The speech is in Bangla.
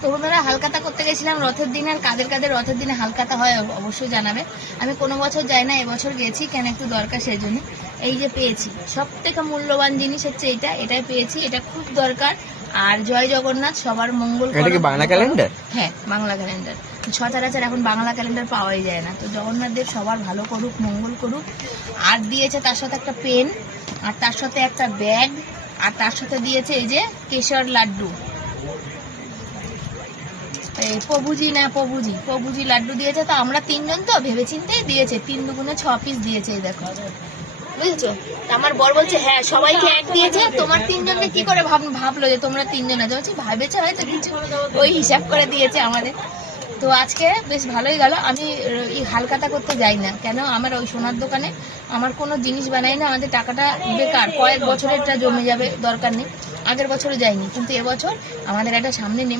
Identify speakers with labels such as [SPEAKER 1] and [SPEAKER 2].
[SPEAKER 1] তো বন্ধুরা হালকাতা করতে গেছিলাম রথের দিন আর কাদের কাদের রথের দিনে হালকাতা হয় অবশ্যই জানাবে। আমি কোনো বছর যাই না এবছর গেছি কেন একটু দরকার সেই জন্য এই যে পেয়েছি সব থেকে মূল্যবান জিনিস হচ্ছে এটা এটাই পেয়েছি এটা খুব দরকার। আর জয় জগন্নাথ সবার মঙ্গল
[SPEAKER 2] এটা কি বাংলা ক্যালেন্ডার?
[SPEAKER 1] হ্যাঁ বাংলা ক্যালেন্ডার সচরাচর এখন বাংলা ক্যালেন্ডার পাওয়াই যায় না। তো জগন্নাথ দেব সবার ভালো করুক মঙ্গল করুক। আর দিয়েছে তার সাথে একটা পেন আর তার সাথে একটা ব্যাগ আর তার সাথে দিয়েছে এই যে কেশর লাড্ডু। এই প্রভুজি না প্রভুজি প্রভুজি লাড্ডু দিয়েছে, তো আমরা তিনজন তো ভেবে চিন্তেই দিয়েছে, তিন দুগুণে ছ পিস দিয়েছে দেখো। আমার হ্যাঁ ভাবলো তিনজন ওই হিসাব করে তো আজকে বেশ ভালোই গেল। আমি এই হালকাতা করতে যাই না। কেন? আমার ওই সোনার দোকানে আমার কোনো জিনিস বানাই না, আমাদের টাকাটা বেকার। কয়েক বছরেরটা জমে যাবে, দরকার নেই। আগের বছরও যাইনি, কিন্তু এবছর আমাদের একটা সামনে নেমে